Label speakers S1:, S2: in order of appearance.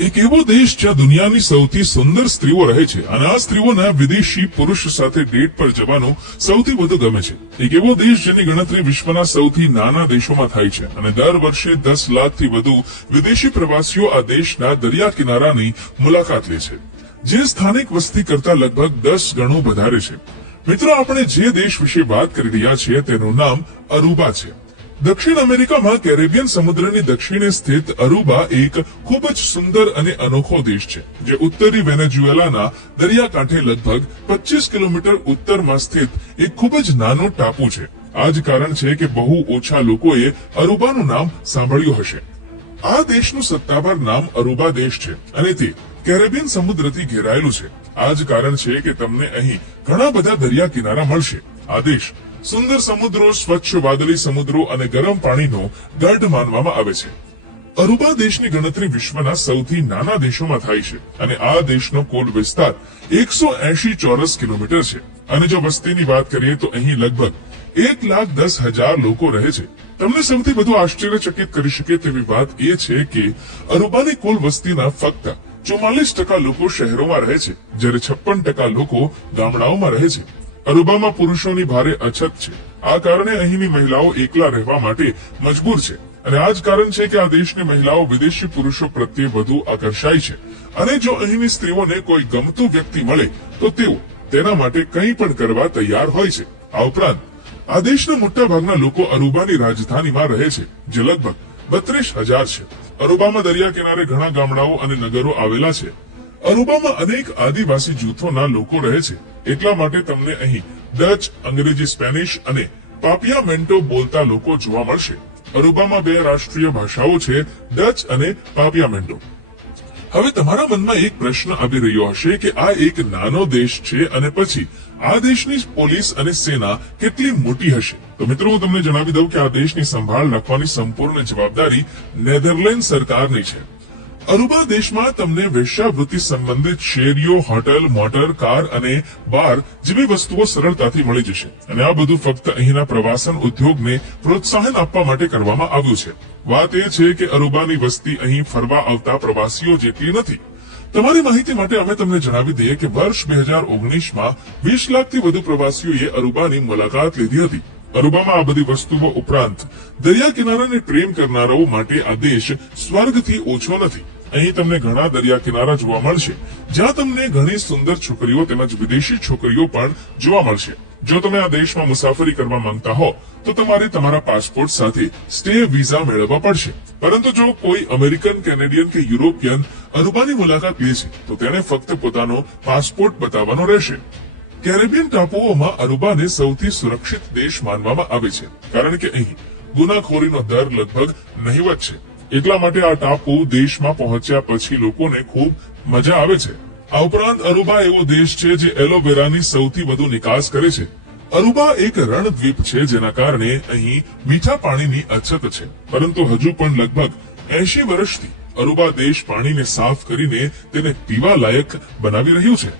S1: એક એવો દેશ જ્યાં દુનિયાની સૌથી સુંદર સ્ત્રીઓ રહે છે અને આ સ્ત્રીઓના વિદેશી પુરુષ સાથે ડેટ પર જવાનું સૌથી વધુ ગમે છે. એક એવો દેશ જેની ગણતરી વિશ્વના સૌથી નાના દેશોમાં થાય છે અને દર વર્ષે દસ લાખથી વધુ વિદેશી પ્રવાસીઓ આ દેશના દરિયા કિનારાની મુલાકાત લે છે. જે સ્થાનિક વસ્તી કરતા લગભગ દસ ગણું વધારે છે. મિત્રો, આપણે જે દેશ વિશે વાત કરી રહ્યા છીએ તેનું નામ અરુબા છે. દક્ષિણ અમેરિકામાં કેરેબિયન સમુદ્રની દક્ષિણે સ્થિત અરુબા એક ખૂબ જ સુંદર અને અનોખો દેશ છે, જે ઉત્તરી વેનેઝુએલાના દરિયાકાંઠે લગભગ 25 કિલોમીટર ઉત્તરમાં સ્થિત એક ખૂબ જ નાનો ટાપુ છે. આ જ કારણ છે કે બહુ ઓછા લોકોએ અરુબાનું નામ સાંભળ્યું હશે. આ દેશનું સત્તાવાર નામ અરુબા દેશ છે અને તે કેરેબિયન સમુદ્રથી ઘેરાયેલું છે. આ જ કારણ છે કે તમને અહીં ઘણા બધા દરિયા કિનારા મળશે. આ દેશ સુંદર સમુદ્રો, સ્વચ્છ વાદળી સમુદ્રો અને ગરમ પાણીનો ગઢ માનવામાં આવે છે. અરુબા દેશની ગણતરી વિશ્વના સૌથી નાના દેશોમાં થાય છે અને આ દેશનો કુલ વિસ્તાર એકસો એસી ચોરસ કિલોમીટર છે. અને જો વસ્તીની વાત કરીએ તો અહીં લગભગ એક લાખ દસ હજાર લોકો રહે છે. તમને સૌથી વધુ આશ્ચર્યચકિત કરી શકે તેવી વાત એ છે કે અરુબાની કુલ વસ્તીના ફક્ત ચુમ્માલીસ ટકા લોકો શહેરોમાં રહે છે, જ્યારે છપ્પન ટકા લોકો ગામડાઓમાં રહે છે. અરુબામાં પુરુષોની ભારે અછત છે. આ કારણે અહીંની મહિલાઓ એકલા રહેવા માટે મજબૂર છે. અને આ જ કારણ છે કે આ દેશની મહિલાઓ વિદેશી પુરુષો પ્રત્યે વધુ આકર્ષાય છે. અને જો અહીંની સ્ત્રીઓને કોઈ ગમતું વ્યક્તિ મળે, તો તેઓ તેના માટે કંઈ પણ કરવા તૈયાર હોય છે. આ ઉપરાંત, આ દેશના મોટા ભાગના લોકો અરુબાની રાજધાનીમાં રહે છે, જે લગભગ બત્રીસ હજાર છે. અરુબામાં દરિયા કિનારે ઘણા ગામડાઓ અને નગરો આવેલા છે. અરુબામાં અનેક આદિવાસી જૂથોના લોકો રહે છે. એટલા માટે તમને અહીં ડચ, અંગ્રેજી, સ્પેનિશ અને પાપિયામેન્ટો બોલતા લોકો જોવા મળશે. અરુબામાં બે રાષ્ટ્રીય ભાષાઓ છે, ડચ અને પાપિયામેન્ટો હવે તમારા મનમાં એક પ્રશ્ન આવી રહ્યો હશે કે આ એક નાનો દેશ છે અને પછી આ દેશની પોલીસ અને સેના કેટલી મોટી હશે? તો મિત્રો, હું તમને જણાવી દઉં કે આ દેશની સંભાળ રાખવાની સંપૂર્ણ જવાબદારી નેધરલેન્ડ સરકારની છે. અરુબા દેશમાં તમને વેશ્યાવૃત્તિ સંબંધિત શેરીઓ, હોટેલ, મોટર, કાર અને બાર જેવી વસ્તુઓ સરળતાથી મળી જશે. અને આ બધું ફક્ત અહીંના પ્રવાસન ઉદ્યોગને પ્રોત્સાહન આપવા માટે કરવામાં આવ્યું છે. વાત એ છે કે અરુબાની વસ્તી અહીં ફરવા આવતા પ્રવાસીઓ જેટલી નથી. તમારી માહિતી માટે અમે તમને જણાવી દઈએ કે વર્ષ બે હજાર ઓગણીસમાં વીસ લાખથી વધુ પ્રવાસીઓએ અરુબાની મુલાકાત લીધી હતી. અરુબામાં આ બધી વસ્તુઓ ઉપરાંત દરિયા કિનારાને પ્રેમ કરનારાઓ માટે આ દેશ સ્વર્ગથી ઓછો નથી. અહીં તમને ઘણા દરિયા કિનારા જોવા મળશે. જ્યાં તમને ઘણી સુંદર છોકરીઓ તેમજ વિદેશી છોકરીઓ પણ જોવા મળશે. જો તમે આ દેશમાં મુસાફરી કરવા માંગતા હો, તો તમારે તમારા પાસપોર્ટ સાથે સ્ટે વિઝા મેળવવા પડશે. પરંતુ જો કોઈ અમેરિકન, કેનેડિયન કે યુરોપિયન અરુબાની મુલાકાત લે છે, તો તેણે ફક્ત પોતાનો પાસપોર્ટ બતાવવાનો રહેશે. કેરેબિયન ટાપુઓમાં અરુબાને સૌથી સુરક્ષિત દેશ માનવામાં આવે છે. કારણ કે અહીં ગુનાખોરીનો દર લગભગ નહિવત છે. એટલા માટે આ ટાપુ દેશમાં પહોંચ્યા પછી લોકોને ખૂબ મજા આવે છે. આ ઉપરાંત અરુબા એવો દેશ છે જે એલોવેરાની સૌથી વધુ નિકાસ કરે છે. અરુબા એક રણદ્વીપ છે જેના કારણે અહીં મીઠા પાણીની અછત છે. પરંતુ હજુ પણ લગભગ એસી વર્ષથી અરુબા દેશ પાણીને સાફ કરીને તેને પીવા લાયક બનાવી રહ્યું છે.